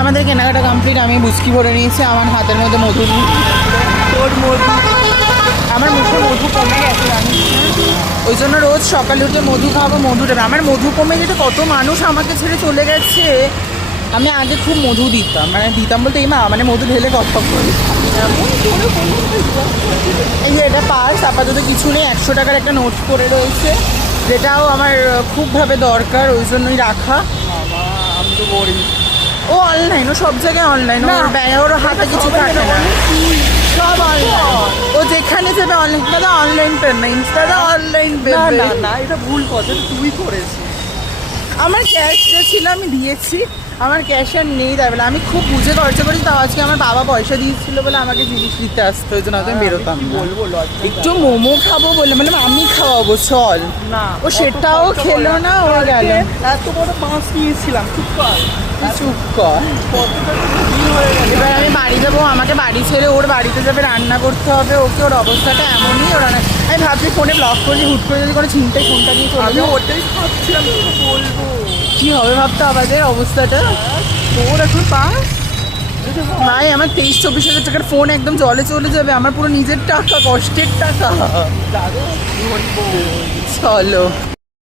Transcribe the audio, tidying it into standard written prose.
আমাদের কেনাকাটা কমপ্লিট। আমি বুঝকি ভরে নিয়েছি। আমার হাতের মধ্যে মধু, তোর মধু, আমার মুখে মধু কমে গেছে জানিস না? ওই জন্য রোজ সকালে উঠে মধু খাবো, মধু দেবে। আমার মধু কমে যেতে কত মানুষ আমাকে ছেড়ে চলে গেছে। আমি আগে খুব মধু দিতাম, মানে দিতাম বলতে এই মা মানে মধু ঢেলে কথা বলি। এই যে এটা পার্স, আপাতত কিছু নেই। 100 টাকার একটা নোট করে রয়েছে, যেটাও আমার খুবভাবে দরকার, ওই জন্যই রাখা। আমি তো গরিব। ও অনলাইন, ও সব জায়গায় অনলাইন, ওর হাতে কিছু থাকে না, সব অনলাইন। ও যেখানে যাবে অনলাইন। দাদা অনলাইন পেমেন্ট, দাদা অনলাইন না পেমেন্ট। না না, এটা ভুল কথা, এটা তুই করেছিস। আমার ক্যাশ যে ছিল আমি দিয়েছি, আমার ক্যাশ আর নেই। তাই বলে আমি খুব বুঝে খরচা করি। তাও আজকে আমার বাবা পয়সা দিয়েছিল বলে আমাকে জিনিস দিতে আসতো, ওই জন্য আমি বেরোতাম কি না। বলবো, লজ্জা। একটু মোমো খাবো বলে, মানে আমি খাওয়াবো চল। না, ও সেটাও খেলো না, ও গেল। এত বড় মাছ নিয়েছিলাম, চুপ কর। চুপ কর। কতটা তো ভিড় হয়ে গেছে। এবার আমি বাড়ি যাবো, আমাকে বাড়ি ছেড়ে ওর বাড়িতে যাবে, রান্না করতে হবে ওকে। ওর অবস্থাটা এমনই, ওর আমি ভাবছি ফোনে ব্লক করছি, হুট করে যদি কোনো ছিনতাই ফোনটা নিয়ে চলে আমি যায়, ওটাই ভাবছিলাম তোকে বলবো। কী হবে ভাবতে আমাদের অবস্থাটা। তোর এখন পাস ভাই আমার 23-24 হাজার টাকার ফোন একদম জলে চলে যাবে। আমার পুরো নিজের টাকা, কষ্টের টাকা। দাদা, চলো।